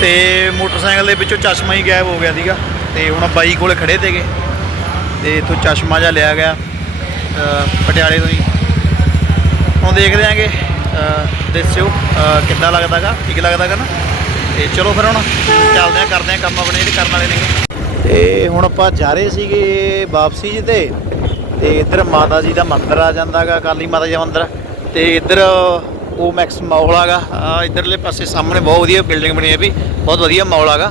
ਤੇ ਮੋਟਰਸਾਈਕਲ ਦੇ ਵਿੱਚੋਂ ਚਸ਼ਮਾ ਹੀ ਗਾਇਬ ਹੋ ਗਿਆ ਸੀਗਾ ਤੇ ਹੁਣ ਬਾਈ ਕੋਲੇ ਖੜੇ ਤੇਗੇ ਤੇ ਇੱਥੋਂ ਚਸ਼ਮਾ ਜਿਹਾ ਲਿਆ ਗਿਆ ਪਟਿਆਲੇ ਤੋਂ ਹੀ। ਹੁਣ ਦੇਖਦੇ ਆਂਗੇ ਅ, ਦੱਸਿਓ ਅ, ਕਿੱਦਾਂ ਲੱਗਦਾਗਾ ਠੀਕ ਲੱਗਦਾਗਾ ਨਾ? ਤੇ ਚਲੋ ਫਿਰ ਹੁਣ ਚੱਲਦੇ ਆਂ ਕਰਦੇ ਆਂ ਕੰਮ ਆਪਣੇ ਜਿਹੜੇ ਕਰਨ ਵਾਲੇ ਨੇਗੇ ਤੇ ਹੁਣ ਆਪਾਂ ਜਾ ਰਹੇ ਸੀਗੇ ਵਾਪਸੀ ਜੀ ਤੇ ਤੇ ਇੱਧਰ ਮਾਤਾ ਜੀ ਦਾ ਮੰਦਿਰ ਆ ਜਾਂਦਾਗਾ ਕਾਲੀ ਮਾਤਾ ਜੀ ਦਾ ਮੰਦਿਰ। ਤੇ ਇੱਧਰ ਉਹ ਮੈਕਸ ਮੌਲ ਹੈਗਾ ਆ ਇੱਧਰਲੇ ਪਾਸੇ ਸਾਹਮਣੇ ਬਹੁਤ ਵਧੀਆ ਬਿਲਡਿੰਗ ਬਣੀ ਹੈ ਵੀ, ਬਹੁਤ ਵਧੀਆ ਮੌਲ ਹੈਗਾ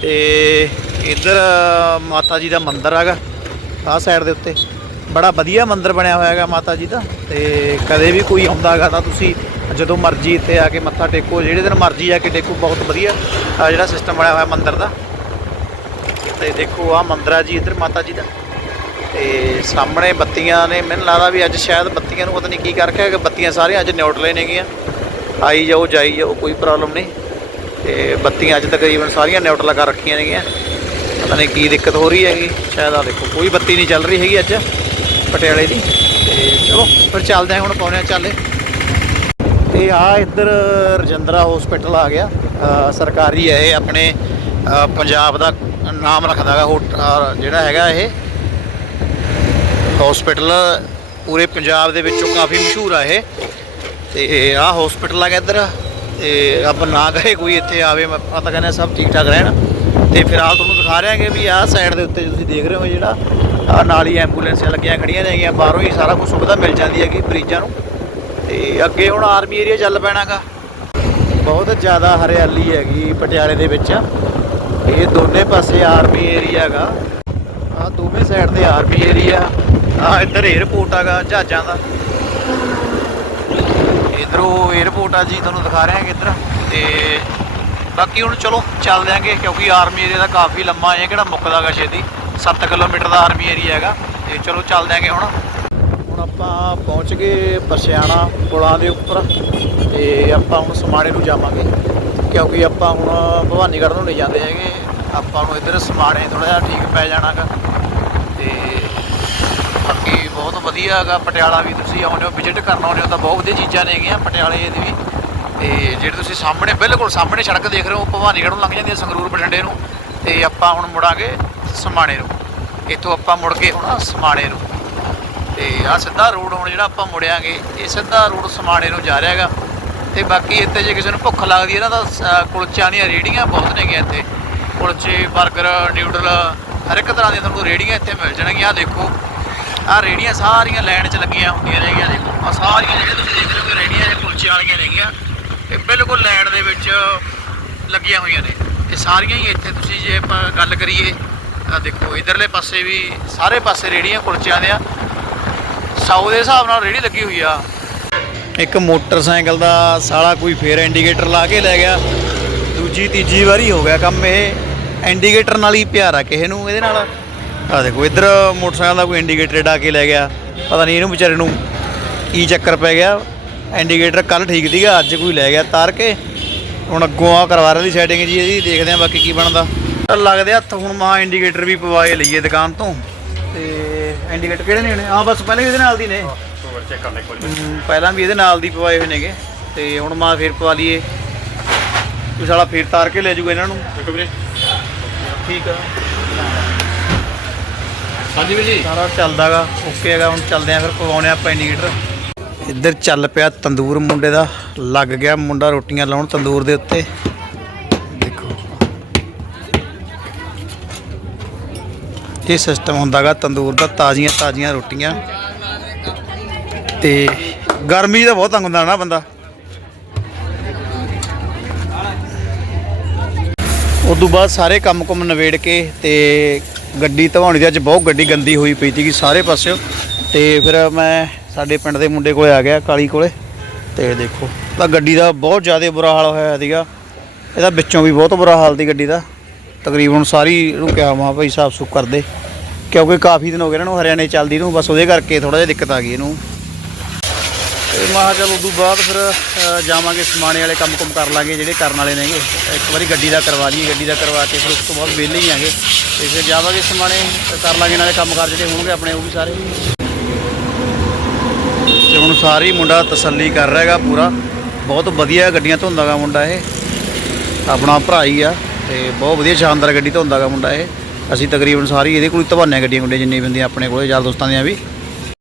ਤੇ ਇੱਧਰ ਮਾਤਾ ਜੀ ਦਾ ਮੰਦਿਰ ਹੈਗਾ ਆਹ ਸਾਈਡ ਦੇ ਉੱਤੇ। ਬੜਾ ਵਧੀਆ ਮੰਦਿਰ ਬਣਿਆ ਹੋਇਆ ਹੈਗਾ ਮਾਤਾ ਜੀ ਦਾ। ਤੇ ਕਦੇ ਵੀ ਕੋਈ ਆਉਂਦਾ ਹੈਗਾ ਤਾਂ ਤੁਸੀਂ ਜਦੋਂ ਮਰਜ਼ੀ ਇੱਥੇ ਆ ਕੇ ਮੱਥਾ ਟੇਕੋ, ਜਿਹੜੇ ਦਿਨ ਮਰਜ਼ੀ ਆ ਕੇ ਟੇਕੋ, ਬਹੁਤ ਵਧੀਆ ਜਿਹੜਾ ਸਿਸਟਮ ਬਣਿਆ ਹੋਇਆ ਮੰਦਿਰ ਦਾ। ਤੇ ਦੇਖੋ, ਆਹ ਮੰਦਿਰ ਆ ਜੀ ਇੱਧਰ ਮਾਤਾ ਜੀ ਦਾ। ਤੇ ਸਾਹਮਣੇ ਬੱਤੀਆਂ ਨੇ, ਮੈਨੂੰ ਲੱਗਦਾ ਵੀ ਅੱਜ ਸ਼ਾਇਦ ਬੱਤੀਆਂ ਨੂੰ ਪਤਾ ਨਹੀਂ ਕੀ ਕਰਕੇ ਹੈ ਕਿ ਬੱਤੀਆਂ ਸਾਰੀਆਂ ਅੱਜ ਨਿਊਟਰਲ ਨੇਗੀਆਂ। ਆਈ ਜਾਓ, ਜਾਈ ਜਾਓ, ਕੋਈ ਪ੍ਰੋਬਲਮ ਨਹੀਂ। ਤੇ ਬੱਤੀਆਂ ਅੱਜ ਤਕਰੀਬਨ ਸਾਰੀਆਂ ਨਿਊਟਰਲ ਕਰ ਰੱਖੀਆਂ ਨੇਗੀਆਂ। ਪਤਾ ਨਹੀਂ ਕੀ ਦਿੱਕਤ ਹੋ ਰਹੀ ਹੈਗੀ। ਸ਼ਾਇਦ ਆ ਦੇਖੋ, ਕੋਈ ਬੱਤੀ ਨਹੀਂ ਚੱਲ ਰਹੀ ਹੈਗੀ ਅੱਜ ਪਟਿਆਲੇ ਦੀ। ਤੇ ਚਲੋ, ਫਿਰ ਚੱਲਦੇ ਹਾਂ ਹੁਣ ਪਾਉਣੇ ਆ ਚੱਲੇ। ਤੇ ਆ ਇੱਧਰ ਰਜਿੰਦਰਾ ਹਸਪੀਟਲ ਆ ਗਿਆ। ਸਰਕਾਰੀ ਹੈ ਇਹ, ਆਪਣੇ ਪੰਜਾਬ ਦਾ ਨਾਮ ਰੱਖਦਾ ਹੈਗਾ ਹੋਟ- ਜਿਹੜਾ ਹੈਗਾ ਇਹ। ਹਸਪੀਟਲ ਪੂਰੇ ਪੰਜਾਬ ਦੇ ਵਿੱਚੋਂ ਕਾਫੀ ਮਸ਼ਹੂਰ ਆ ਇਹ। ਤੇ ਆਹ ਹਸਪੀਟਲ ਆ ਇੱਧਰ, ਤੇ ਆਪਾਂ ਨਾ ਕਰੇ ਕੋਈ ਇੱਥੇ ਆਵੇ, ਮੈਂ ਪਤਾ ਕਹਿੰਦਾ ਸਭ ਠੀਕ ਠਾਕ ਰਹਿਣ। ਤੇ ਫਿਲਹਾਲ ਤੁਹਾਨੂੰ ਦਿਖਾ ਰਹੇ ਹਾਂਗੇ ਵੀ ਆਹ ਸਾਈਡ ਦੇ ਉੱਤੇ ਤੁਸੀਂ ਦੇਖ ਰਹੇ ਹੋ ਜਿਹੜਾ ਆ ਨਾਲ ਹੀ ਐਂਬੂਲੈਂਸਾਂ ਲੱਗੀਆਂ ਖੜੀਆਂ ਨੇਗੀਆਂ ਬਾਹਰੋਂ ਹੀ ਸਾਰਾ ਕੁਝ ਸੁਵਿਧਾ ਮਿਲ ਜਾਂਦੀ ਹੈਗੀ ਮਰੀਜ਼ਾਂ ਨੂੰ। ਤੇ ਅੱਗੇ ਹੁਣ ਆਰਮੀ ਏਰੀਆ ਚੱਲ ਪੈਣਾਗਾ। ਬਹੁਤ ਜ਼ਿਆਦਾ ਹਰਿਆਲੀ ਹੈਗੀ ਪਟਿਆਲੇ ਦੇ ਵਿੱਚ। ਇਹ ਦੋਨੇ ਪਾਸੇ ਆਰਮੀ ਏਰੀਆ ਹੈਗਾ ਆ ਦੋਵੇਂ ਸਾਈਡ ਤੇ ਆਰਮੀ ਏਰੀਆ ਆ ਇੱਧਰ 에어ਪੋਰਟ ਆਗਾ ਜਹਾਜ਼ਾਂ ਦਾ। ਇਧਰੋਂ 에어ਪੋਰਟ ਆ ਜੀ, ਤੁਹਾਨੂੰ ਦਿਖਾ ਰਹੇ ਹਾਂ ਇੱਧਰ। ਤੇ ਬਾਕੀ ਹੁਣ ਚਲੋ, ਚੱਲ ਦਿਆਂਗੇ, ਕਿਉਂਕਿ ਆਰਮੀ ਏਰੀਆ ਦਾ ਕਾਫੀ ਲੰਮਾ ਹੈ ਕਿਹੜਾ ਮੁੱਕਦਾਗਾ ਛੇਤੀ। 7 ਕਿਲੋਮੀਟਰ ਦਾ ਆਰਮੀ ਏਰੀਆ ਹੈਗਾ। ਤੇ ਚਲੋ, ਚੱਲ ਦਿਆਂਗੇ ਹੁਣ। ਹੁਣ ਆਪਾਂ ਪਹੁੰਚ ਗਏ ਪਸਿਆਣਾ ਪੁਲਾਂ ਦੇ ਉੱਪਰ। ਤੇ ਆਪਾਂ ਹੁਣ ਸਮਾਣੇ ਨੂੰ ਜਾਵਾਂਗੇ। ਕਿਉਂਕਿ ਆਪਾਂ ਹੁਣ ਭਵਾਨੀਗੜ੍ਹ ਨੂੰ ਲੈ ਜਾਂਦੇ ਹੈਗੇ। ਆਪਾਂ ਨੂੰ ਇੱਧਰ ਸਮਾਣੇ ਥੋੜਾ ਜਿਹਾ ਠੀਕ ਪੈ ਜਾਣਾਗਾ। ਬਹੁਤ ਵਧੀਆ ਹੈਗਾ, ਪਟਿਆਲਾ ਵੀ ਤੁਸੀਂ ਆਉਂਦੇ ਹੋ ਵਿਜ਼ਿਟ ਕਰਨ ਆਉਂਦੇ ਹੋ ਤਾਂ ਬਹੁਤ ਵਧੀਆ ਚੀਜ਼ਾਂ ਨੇਗੀਆਂ ਪਟਿਆਲੇ ਦੀ ਵੀ। ਤੇ ਜਿਹੜੇ ਤੁਸੀਂ ਸਾਹਮਣੇ, ਬਿਲਕੁਲ ਸਾਹਮਣੇ ਸੜਕ ਦੇਖ ਰਹੇ ਹੋ, ਭਵਾਨੀਗੜ੍ਹ ਨੂੰ ਲੰਘ ਜਾਂਦੀ ਹੈ ਸੰਗਰੂਰ ਬਠਿੰਡੇ ਨੂੰ, ਤੇ ਆਪਾਂ ਹੁਣ ਮੁੜਾਂਗੇ ਸਮਾਣੇ ਨੂੰ। ਇੱਥੋਂ ਆਪਾਂ ਮੁੜ ਕੇ ਹੁਣ ਸਮਾਣੇ ਨੂੰ। ਤੇ ਆ ਸਿੱਧਾ ਰੋਡ ਹੁਣ ਜਿਹੜਾ ਆਪਾਂ ਮੁੜਿਆਂਗੇ, ਇਹ ਸਿੱਧਾ ਰੋਡ ਸਮਾਣੇ ਨੂੰ ਜਾ ਰਿਹਾ ਹੈਗਾ। ਤੇ ਬਾਕੀ ਇੱਥੇ ਜੇ ਕਿਸੇ ਨੂੰ ਭੁੱਖ ਲੱਗਦੀ ਹੈ ਨਾ ਤਾਂ ਸ- ਕੁਲਚਿਆਂ ਦੀਆਂ ਰੇੜੀਆਂ ਬਹੁਤ ਨੇਗੀਆਂ ਇੱਥੇ। ਕੁਲਚੇ 버ਗਰ ਨਿਊਡਲ ਹਰ ਇੱਕ ਤਰ੍ਹਾਂ ਦੀਆਂ ਤੁਹਾਨੂੰ ਰੇੜੀਆਂ ਇੱਥੇ ਮਿਲ ਜਾਣਗੀਆਂ। ਆਹ ਦੇਖੋ ਆਹ ਰੇੜੀਆਂ ਸਾਰੀਆਂ ਲਾਈਨ 'ਚ ਲੱਗੀਆਂ ਹੁੰਦੀਆਂ ਨੇਗੀਆਂ, ਦੇਖੋ। ਆ ਸਾਰੀਆਂ ਜਿਹੜੀਆਂ ਤੁਸੀਂ ਦੇਖ ਰਹੇ ਹੋ, ਰੇੜੀਆਂ ਇਹ ਕੁਲਚੇ ਵਾਲੀਆਂ ਨੇਗੀਆਂ। ਇਹ ਬਿਲਕੁਲ ਲਾਈਨ ਦੇ ਵਿੱਚ ਲੱਗੀਆਂ ਹੋਈਆਂ ਨੇ। ਇਹ ਸਾਰੀਆਂ ਹੀ ਇੱਥੇ ਤੁਸੀਂ ਜੇ ਆਪਾਂ ਗੱਲ ਕਰੀਏ ਆ ਦੇਖੋ, ਇਧਰਲੇ ਪਾਸੇ ਵੀ ਸਾਰੇ ਪਾਸੇ ਰੇੜੀਆਂ ਕੁਲਚਿਆਂ ਦੇ ਆ ਸੌ ਦੇ ਹਿਸਾਬ ਨਾਲ ਰੇੜੀ ਲੱਗੀ ਹੋਈ ਆ। ਇੱਕ ਮੋਟਰਸਾਈਕਲ ਦਾ ਸਾਲਾ ਕੋਈ ਫੇਰ ਇੰਡੀਕੇਟਰ ਲਾ ਕੇ ਲੈ ਗਿਆ। ਦੂਜੀ, ਤੀਜੀ ਵਾਰੀ ਹੋ ਗਿਆ ਕੰਮ ਇਹ। ਇੰਡੀਕੇਟਰ ਨਾਲ ਹੀ ਪਿਆਰ ਆ ਕਿਸੇ ਨੂੰ, ਇਹਦੇ ਨਾਲ। ਆ ਦੇਖੋ ਇੱਧਰ ਮੋਟਰਸਾਈਕਲ ਦਾ ਕੋਈ ਇੰਡੀਕੇਟਰ ਡਾ ਕੇ ਲੈ ਗਿਆ। ਪਤਾ ਨਹੀਂ ਇਹਨੂੰ ਵਿਚਾਰੇ ਨੂੰ ਕੀ ਚੱਕਰ ਪੈ ਗਿਆ। ਇੰਡੀਕੇਟਰ ਕੱਲ ਠੀਕ ਸੀਗਾ ਅੱਜ ਕੋਈ ਲੈ ਗਿਆ ਤਾਰ ਕੇ। ਹੁਣ ਅੱਗੋਂ ਆ ਕਰਵਾ ਰਹੀ ਸੈਟਿੰਗ ਜੀ ਇਹਦੀ ਦੇਖਦੇ ਆ ਬਾਕੀ ਕੀ ਬਣਦਾ। ਲੱਗਦੇ ਹੱਥ ਹੁਣ ਮਾ ਇੰਡੀਕੇਟਰ ਵੀ ਪਵਾਏ ਲਈਏ ਦੁਕਾਨ ਤੋਂ। ਤੇ ਇੰਡੀਕੇਟਰ ਕਿਹੜੇ ਨੇ ਨੇ ਆ ਬਸ ਪਹਿਲਾਂ ਇਹਦੇ ਨਾਲ ਦੀ ਨੇ। ਪਹਿਲਾਂ ਵੀ ਇਹਦੇ ਨਾਲ ਦੀ ਪਵਾਏ ਹੋਏ ਨੇਗੇ। ਤੇ ਹੁਣ ਮਾ ਫੇਰ ਪਵਾ ਲਈਏ। ਕੋਈ ਸਾਲਾ ਫੇਰ ਤਾਰ ਕੇ ਲੈ ਜਾਊਗਾ ਇਹਨਾਂ ਨੂੰ। ਠੀਕ ਆ। ਹਾਂਜੀ ਵੀਰ ਜੀ। ਸਾਰਾ ਚੱਲਦਾਗਾ ਓਕੇ ਹੈਗਾ, ਹੁਣ ਚੱਲਦੇ ਆ ਫਿਰ ਪਵਾਉਣੇ ਆਪਾਂ ਇੰਡੀਕੇਟਰ ਇੱਧਰ ਚੱਲ ਪਿਆ ਤੰਦੂਰ ਮੁੰਡੇ ਦਾ, ਲੱਗ ਗਿਆ ਮੁੰਡਾ ਰੋਟੀਆਂ ਲਾਉਣ ਤੰਦੂਰ ਦੇ ਉੱਤੇ। ਦੇਖੋ। ਇਹ ਸਿਸਟਮ ਹੁੰਦਾਗਾ ਤੰਦੂਰ ਦਾ, ਤਾਜ਼ੀਆਂ ਤਾਜ਼ੀਆਂ ਰੋਟੀਆਂ। ਤੇ ਗਰਮੀ ਦਾ ਬਹੁਤ ਤੰਗ ਹੁੰਦਾ ਨਾ ਬੰਦਾ। ਉਦੋਂ ਬਾਅਦ ਸਾਰੇ ਕੰਮ ਕੁਮ ਨਵੇੜ ਕੇ ਤੇ ਗੱਡੀ ਧਵਾਉਣੀ ਦੀ ਅੱਜ ਬਹੁਤ ਗੱਡੀ ਗੰਦੀ ਹੋਈ ਪਈ ਸੀਗੀ ਸਾਰੇ ਪਾਸਿਓਂ ਤੇ ਫਿਰ ਮੈਂ ਸਾਡੇ ਪਿੰਡ ਦੇ ਮੁੰਡੇ ਕੋਲੇ ਆ ਗਿਆ ਕਾਲੀ ਕੋਲੇ। ਤੇ ਦੇਖੋ, ਤਾਂ ਗੱਡੀ ਦਾ ਬਹੁਤ ਜ਼ਿਆਦਾ ਬੁਰਾ ਹਾਲ ਹੋਇਆ ਸੀਗਾ। ਇਹਦਾ ਵਿੱਚੋਂ ਵੀ ਬਹੁਤ ਬੁਰਾ ਹਾਲ ਦੀ ਗੱਡੀ ਦਾ। ਤਕਰੀਬਨ ਸਾਰੀ ਇਹਨੂੰ ਕਿਹਾ ਮਾ ਭਾਈ ਸਾਫ਼ ਸੁਫ ਕਰਦੇ ਕਿਉਂਕਿ ਕਾਫੀ ਦਿਨ ਹੋ ਗਏ ਇਹਨਾਂ ਨੂੰ ਹਰਿਆਣੇ ਚੱਲਦੀ ਨੂੰ, ਬਸ ਉਹਦੇ ਕਰਕੇ ਥੋੜਾ ਜਿਹਾ ਦਿੱਕਤ ਆ ਗਈ ਇਹਨੂੰ। ਤੇ ਮੈਂ ਕਿਹਾ ਚਲ ਉਦੋਂ ਬਾਅਦ ਫਿਰ ਜਾਵਾਂਗੇ, ਸਮਾਣੇ ਵਾਲੇ ਕੰਮ ਕੁਮ ਕਰ ਲਾਂਗੇ, ਜਿਹੜੇ ਕਰਨ ਵਾਲੇ ਨੇਗੇ। ਇੱਕ ਵਾਰੀ ਗੱਡੀ ਦਾ ਕਰਵਾ ਲਈਏ, ਗੱਡੀ ਦਾ ਕਰਵਾ ਕੇ ਫਿਰ ਉਸ ਤੋਂ ਬਾਅਦ ਵਿਹਲੇ ਹੀ ਆਂਗੇ। ਤੇ ਫਿਰ ਜਾਵਾਂਗੇ, ਸਮਾਣੇ, ਕਰ ਲਾਂਗੇ, ਨਾਲੇ ਕੰਮ ਕਾਰ ਜਿਹੜੇ ਹੋਣਗੇ ਆਪਣੇ, ਉਹ ਵੀ ਸਾਰੇ। ਤੇ ਹੁਣ ਸਾਰੀ ਮੁੰਡਾ ਤਸੱਲੀ ਕਰ ਰਿਹਾ ਹੈਗਾ ਪੂਰਾ। ਬਹੁਤ ਵਧੀਆ ਗੱਡੀਆਂ ਧੋਂਦਾਗਾ ਮੁੰਡਾ ਇਹ। ਆਪਣਾ ਭਰਾ ਹੀ ਆ, ਤੇ ਬਹੁਤ ਵਧੀਆ ਸ਼ਾਨਦਾਰ ਗੱਡੀ ਧੋਂਦਾ ਗਾ ਮੁੰਡਾ ਇਹ। ਅਸੀਂ ਤਕਰੀਬਨ ਸਾਰੀ ਇਹਦੇ ਕੋਲ ਹੀ ਧਵਾਨੇ ਗੱਡੀਆਂ ਗੁੱਡੀਆਂ ਜਿੰਨੇ ਵੀ ਆਪਣੇ ਕੋਲੇ, ਯਾਰ ਦੋਸਤਾਂ ਦੀਆਂ ਵੀ।